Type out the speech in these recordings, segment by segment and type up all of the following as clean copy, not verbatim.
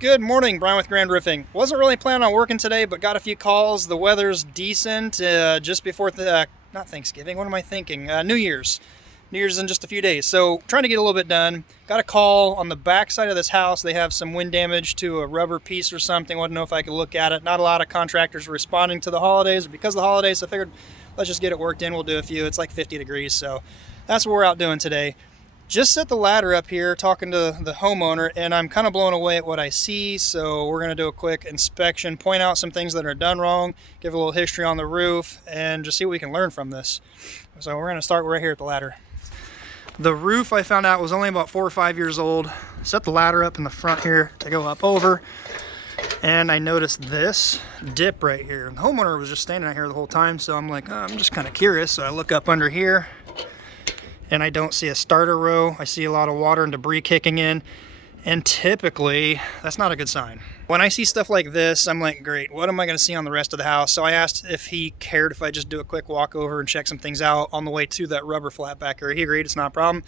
Good morning, Brian with Grand Roofing. Wasn't really planning on working today, but got a few calls. The weather's decent just before, not Thanksgiving, what am I thinking? New Year's. New Year's in just a few days. So trying to get a little bit done. Got a call on the back side of this house. They have some wind damage to a rubber piece or something. Wanted to know if I could look at it. Not a lot of contractors were responding to the holidays, or because of the holidays, so I figured let's just get it worked in. We'll do a few. It's like 50 degrees, so that's what we're out doing today. Just set the ladder up here talking to the homeowner, and I'm kind of blown away at what I see. So we're going to do a quick inspection, point out some things that are done wrong, give a little history on the roof, and just see what we can learn from this. So we're going to start right here at the ladder. The roof, I found out, was only about 4 or 5 years old. Set the ladder up in the front here to go up over, and I noticed this dip right here. The homeowner was just standing out here the whole time, so I'm like, I'm just kind of curious. So I look up under here, and I don't see a starter row. I see a lot of water and debris kicking in, and typically that's not a good sign. When I see stuff like this, I'm like, great, what am I going to see on the rest of the house? So I asked if he cared if I just do a quick walk over and check some things out on the way to that rubber flat back area. He agreed, it's not a problem.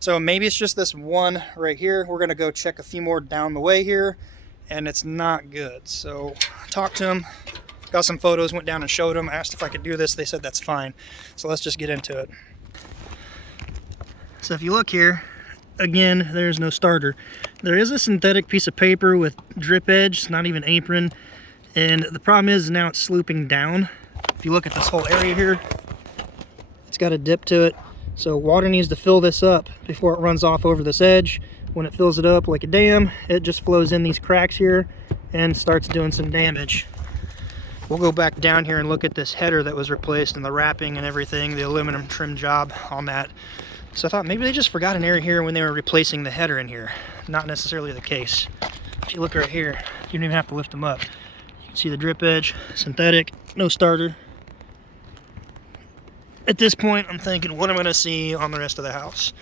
So maybe it's just this one right here. We're going to go check a few more down the way here, and it's not good. So I talked to him, got some photos, went down and showed him, asked if I could do this. They said that's fine. So let's just get into it. So if you look here, again, there's no starter. There is a synthetic piece of paper with drip edge, it's not even apron. And the problem is now it's slooping down. If you look at this whole area here, it's got a dip to it. So water needs to fill this up before it runs off over this edge. When it fills it up like a dam, it just flows in these cracks here and starts doing some damage. We'll go back down here and look at this header that was replaced and the wrapping and everything, the aluminum trim job on that. So I thought maybe they just forgot an area here when they were replacing the header in here. Not necessarily the case. If you look right here, you don't even have to lift them up. You can see the drip edge, synthetic, no starter. At this point, I'm thinking what I'm going to see on the rest of the house.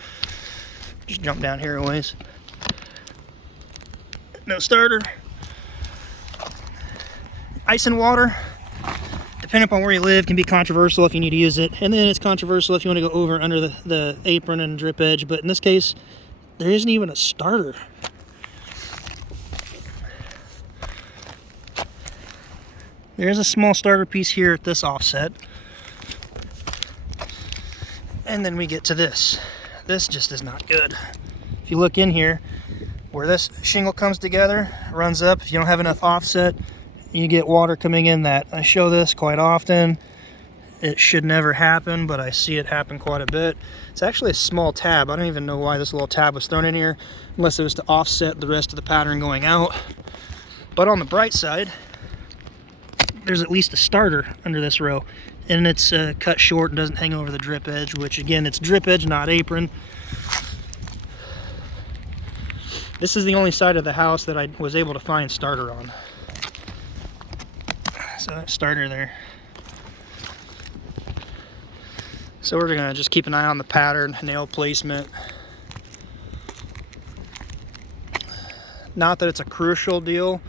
Just jump down here a ways. No starter. Ice and water, depending upon where you live, can be controversial if you need to use it, and then it's controversial if you want to go over under the apron and drip edge. But in this case, there isn't even a starter. There's a small starter piece here at this offset, and then we get to this. This just is not good. If you look in here, where this shingle comes together, runs up, if you don't have enough offset, you get water coming in that. I show this quite often. It should never happen, but I see it happen quite a bit. It's actually a small tab. I don't even know why this little tab was thrown in here, unless it was to offset the rest of the pattern going out. But on the bright side, there's at least a starter under this row, and it's cut short and doesn't hang over the drip edge, which again, it's drip edge, not apron. This is the only side of the house that I was able to find starter on. So that starter there. So we're gonna just keep an eye on the pattern, nail placement. Not that it's a crucial deal.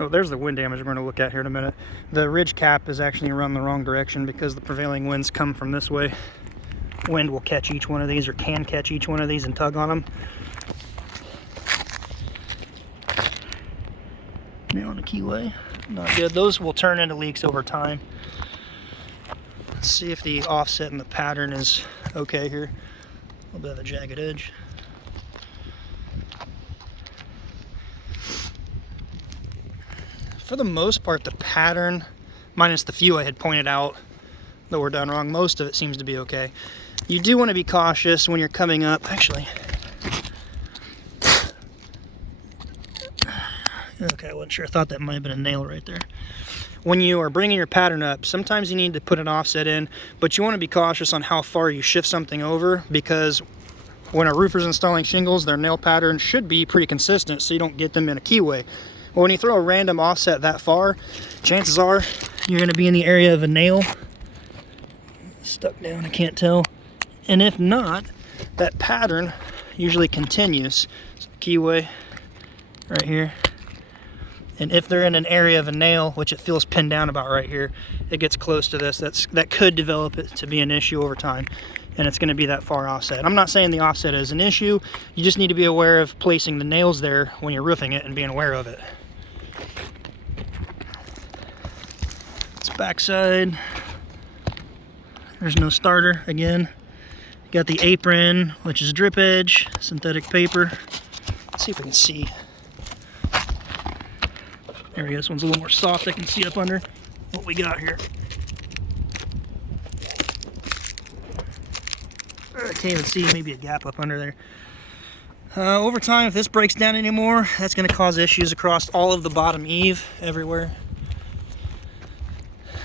Oh, there's the wind damage we're going to look at here in a minute. The ridge cap is actually run the wrong direction because the prevailing winds come from this way. Wind will catch each one of these, or can catch each one of these and tug on them. Nail on the keyway. Not good. Those will turn into leaks over time. Let's see if the offset in the pattern is okay here. A little bit of a jagged edge. For the most part, the pattern, minus the few I had pointed out that were done wrong, most of it seems to be okay. You do want to be cautious when you're coming up. Actually, okay, I wasn't sure. I thought that might have been a nail right there. When you are bringing your pattern up, sometimes you need to put an offset in, but you want to be cautious on how far you shift something over, because when a roofer's installing shingles, their nail pattern should be pretty consistent so you don't get them in a keyway. Well, when you throw a random offset that far, chances are you're going to be in the area of a nail. Stuck down, I can't tell. And if not, that pattern usually continues. So keyway right here. And if they're in an area of a nail, which it feels pinned down about right here, it gets close to this. That could develop it to be an issue over time. and it's going to be that far offset. I'm not saying the offset is an issue. You just need to be aware of placing the nails there when you're roofing it and being aware of it. This backside, there's no starter again. Got the apron, which is drip edge, synthetic paper. Let's see if we can see. There we go. This one's a little more soft. I can see up under what we got here. I can't even see, maybe a gap up under there. Over time, if this breaks down anymore, that's going to cause issues across all of the bottom eave everywhere.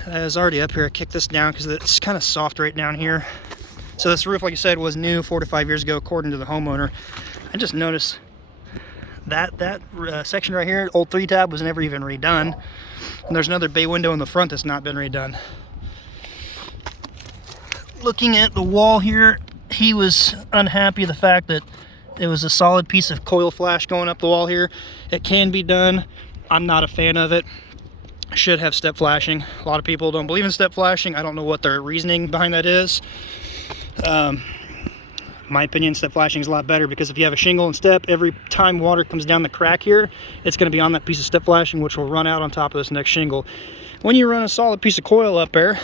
I was already up here. I kicked this down because it's kind of soft right down here. So this roof, like I said, was new 4 to 5 years ago, according to the homeowner. I just noticed that section right here, old 3-tab, was never even redone. And there's another bay window in the front that's not been redone. Looking at the wall here, he was unhappy the fact that it was a solid piece of coil flash going up the wall here. It can be done. I'm not a fan of it. Should have step flashing. A lot of people don't believe in step flashing. I don't know what their reasoning behind that is. My opinion, step flashing is a lot better, because if you have a shingle and step, every time water comes down the crack here, it's going to be on that piece of step flashing, which will run out on top of this next shingle. When you run a solid piece of coil up there,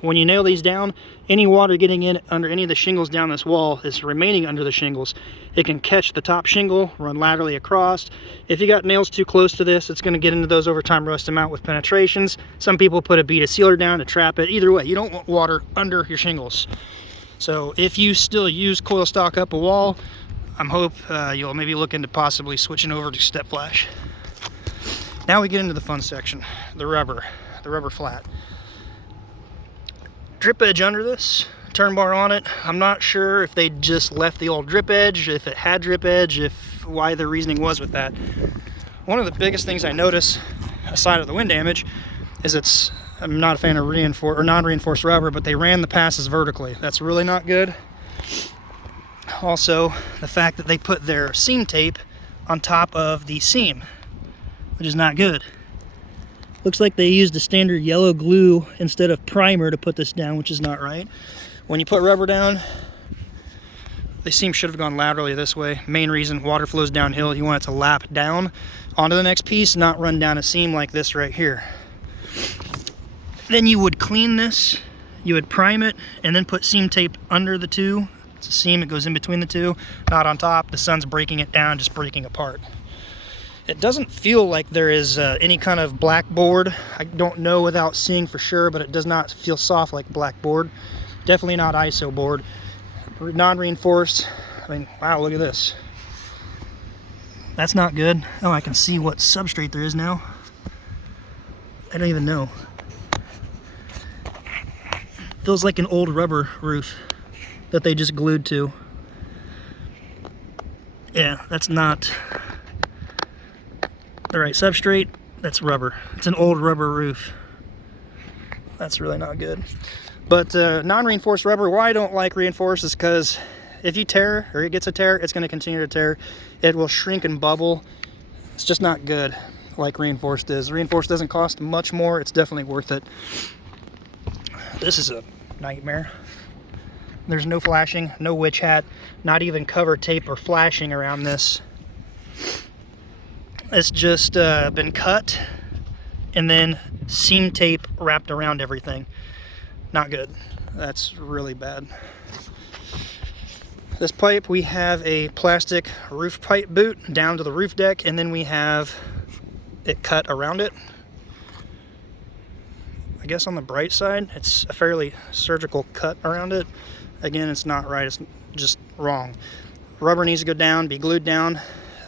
when you nail these down, any water getting in under any of the shingles down this wall is remaining under the shingles. It can catch the top shingle, run laterally across. If you got nails too close to this, it's going to get into those over time, rust them out with penetrations. Some people put a bead of sealer down to trap it. Either way, you don't want water under your shingles. So if you still use coil stock up a wall, I'm hope you'll maybe look into possibly switching over to step flash. Now we get into the fun section, the rubber flat. Drip edge under this, turn bar on it. I'm not sure if they just left the old drip edge, if it had drip edge, why the reasoning was with that. One of the biggest things I notice, aside of the wind damage, is I'm not a fan of reinforced or non-reinforced rubber, but they ran the passes vertically. That's really not good. Also, the fact that they put their seam tape on top of the seam, which is not good. Looks like they used a standard yellow glue instead of primer to put this down, which is not right. When you put rubber down, the seam should have gone laterally this way. Main reason, water flows downhill. You want it to lap down onto the next piece, not run down a seam like this right here. Then you would clean this, you would prime it, and then put seam tape under the two. It's a seam, it goes in between the two, not on top. The sun's breaking it down, just breaking apart. It doesn't feel like there is any kind of black board. I don't know without seeing for sure, but it does not feel soft like black board. Definitely not ISO board. Non-reinforced. I mean, wow, look at this. That's not good. Oh, I can see what substrate there is now. I don't even know. Feels like an old rubber roof that they just glued to. Yeah, that's not the right substrate. That's rubber. It's an old rubber roof. That's really not good. But non-reinforced rubber, why I don't like reinforced is because if you tear, or it gets a tear, it's going to continue to tear. It will shrink and bubble. It's just not good like reinforced is. Reinforced doesn't cost much more. It's definitely worth it. This is a nightmare. There's no flashing, no witch hat, not even cover tape or flashing around this. It's just been cut and then seam tape wrapped around everything. Not good. That's really bad. This pipe, we have a plastic roof pipe boot down to the roof deck, and then we have it cut around it. I guess on the bright side, it's a fairly surgical cut around it. Again, it's not right, it's just wrong. Rubber needs to go down, be glued down.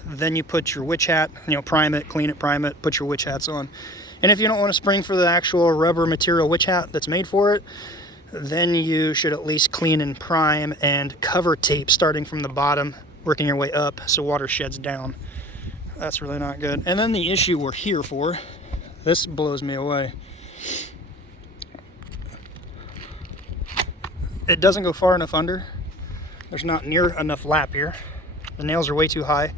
Then you put your witch hat, prime it, clean it, prime it, put your witch hats on. And if you don't want to spring for the actual rubber material witch hat that's made for it, then you should at least clean and prime and cover tape starting from the bottom, working your way up so water sheds down. That's really not good. And then the issue we're here for, this blows me away. It doesn't go far enough under. There's not near enough lap here. The nails are way too high,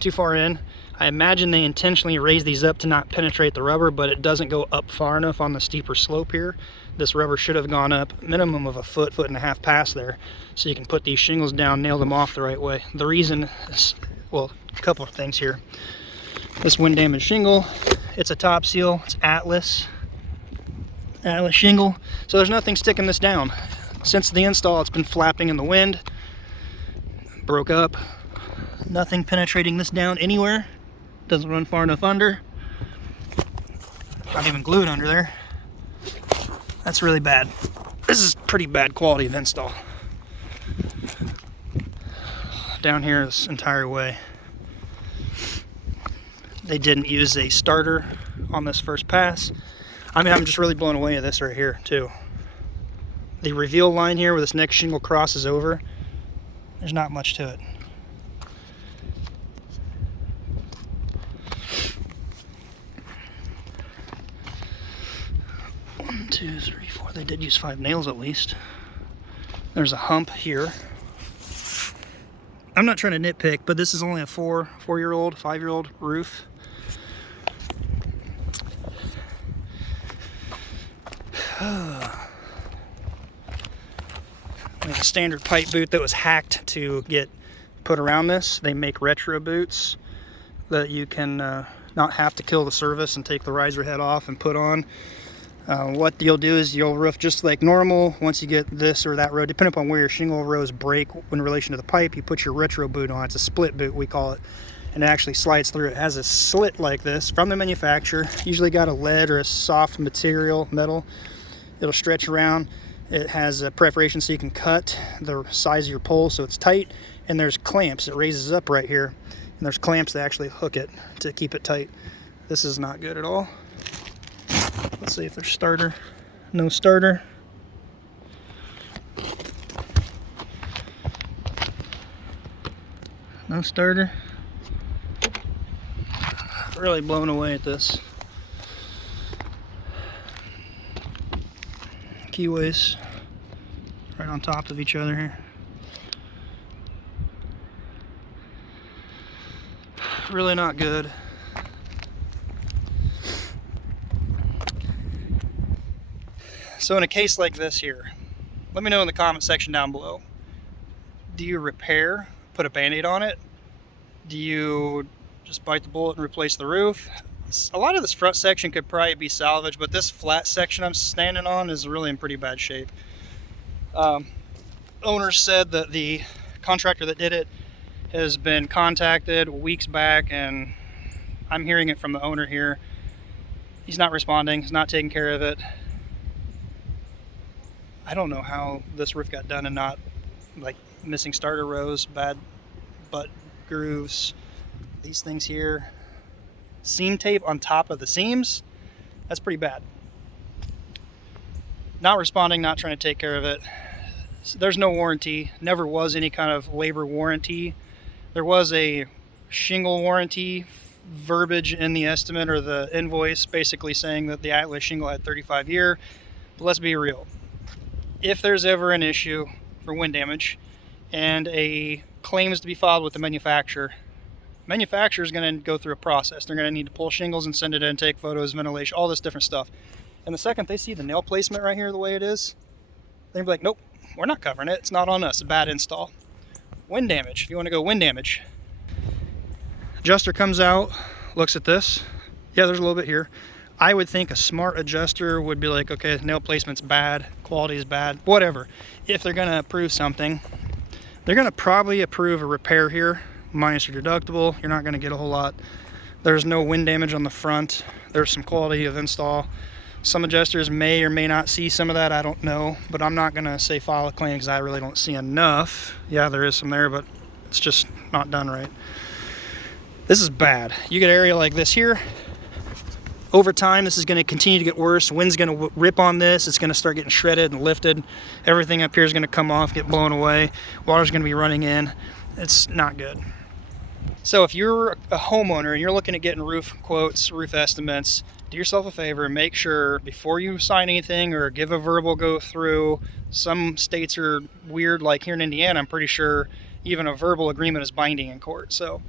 too far in. I imagine they intentionally raise these up to not penetrate the rubber, but it doesn't go up far enough on the steeper slope here. This rubber should have gone up minimum of a foot, foot and a half past there, so you can put these shingles down, nail them off the right way. The reason is, well, a couple of things here. This wind damaged shingle, it's a top seal, it's Atlas shingle, so there's nothing sticking this down. Since the install, it's been flapping in the wind, broke up, nothing penetrating this down anywhere. Doesn't run far enough under. Not even glued under there. That's really bad. This is pretty bad quality of install. Down here this entire way, they didn't use a starter on this first pass. I mean, I'm just really blown away at this right here too. The reveal line here where this next shingle crosses over, there's not much to it. 1, 2, 3, 4. They did use 5 nails at least. There's a hump here. I'm not trying to nitpick, but this is only a 4-year-old, 5-year-old roof. There's a standard pipe boot that was hacked to get put around this. They make retro boots that you can not have to kill the service and take the riser head off and put on. What you'll do is you'll roof just like normal. Once you get this or that row, depending upon where your shingle rows break in relation to the pipe, you put your retro boot on. It's a split boot, we call it, and it actually slides through. It has a slit like this from the manufacturer, usually got a lead or a soft material, metal. It'll stretch around. It has a perforation so you can cut the size of your pole so it's tight, and there's clamps. It raises up right here, and there's clamps that actually hook it to keep it tight. This is not good at all. Let's see if there's starter. No starter. No starter. Really blown away at this. Keyways right on top of each other here. Really not good. So in a case like this here, let me know in the comment section down below. Do you repair, put a band-aid on it? Do you just bite the bullet and replace the roof? A lot of this front section could probably be salvaged, but this flat section I'm standing on is really in pretty bad shape. Owner said that the contractor that did it has been contacted weeks back, and I'm hearing it from the owner here. He's not responding, he's not taking care of it. I don't know how this roof got done and not like missing starter rows, bad butt grooves, these things here, seam tape on top of the seams. That's pretty bad. Not responding, not trying to take care of it. There's no warranty, never was any kind of labor warranty. There was a shingle warranty verbiage in the estimate or the invoice basically saying that the Atlas shingle had 35-year, but let's be real. If there's ever an issue for wind damage and a claim is to be filed with the manufacturer is going to go through a process. They're going to need to pull shingles and send it in, take photos, ventilation, all this different stuff. And the second they see the nail placement right here the way it is, they'll be like, nope, we're not covering it. It's not on us. A bad install. Wind damage. If you want to go wind damage, adjuster comes out, looks at this. Yeah, there's a little bit here. I would think a smart adjuster would be like, okay, nail placement's bad, quality is bad, whatever. If they're going to approve something, they're going to probably approve a repair here, minus your deductible. You're not going to get a whole lot. There's no wind damage on the front. There's some quality of install. Some adjusters may or may not see some of that, I don't know, but I'm not going to say file a claim because I really don't see enough. Yeah, there is some there, but it's just not done right. This is bad. You get an area like this here. Over time, this is going to continue to get worse. Wind's going to rip on this. It's going to start getting shredded and lifted. Everything up here is going to come off, get blown away. Water's going to be running in. It's not good. So if you're a homeowner and you're looking at getting roof quotes, roof estimates, do yourself a favor and make sure before you sign anything or give a verbal go through. Some states are weird, like here in Indiana, I'm pretty sure even a verbal agreement is binding in court. So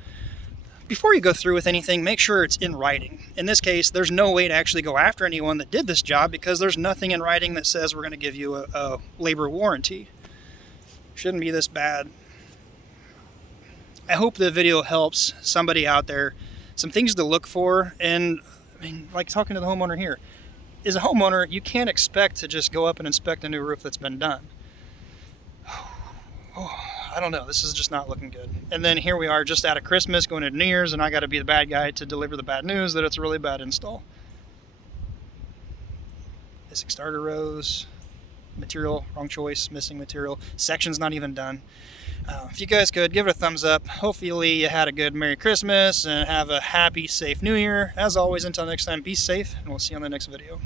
before you go through with anything, make sure it's in writing. In this case, there's no way to actually go after anyone that did this job because there's nothing in writing that says we're going to give you a labor warranty. Shouldn't be this bad. I hope the video helps somebody out there. Some things to look for, and I mean, like talking to the homeowner here. As a homeowner, you can't expect to just go up and inspect a new roof that's been done. Oh, I don't know, this is just not looking good. And then here we are just out of Christmas, going to New Year's, and I got to be the bad guy to deliver the bad news that it's a really bad install. Basic starter rows, material, wrong choice, missing material, section's not even done. If you guys could give it a thumbs up. Hopefully you had a good Merry Christmas and have a happy, safe New Year. As always, until next time, be safe, and we'll see you on the next video.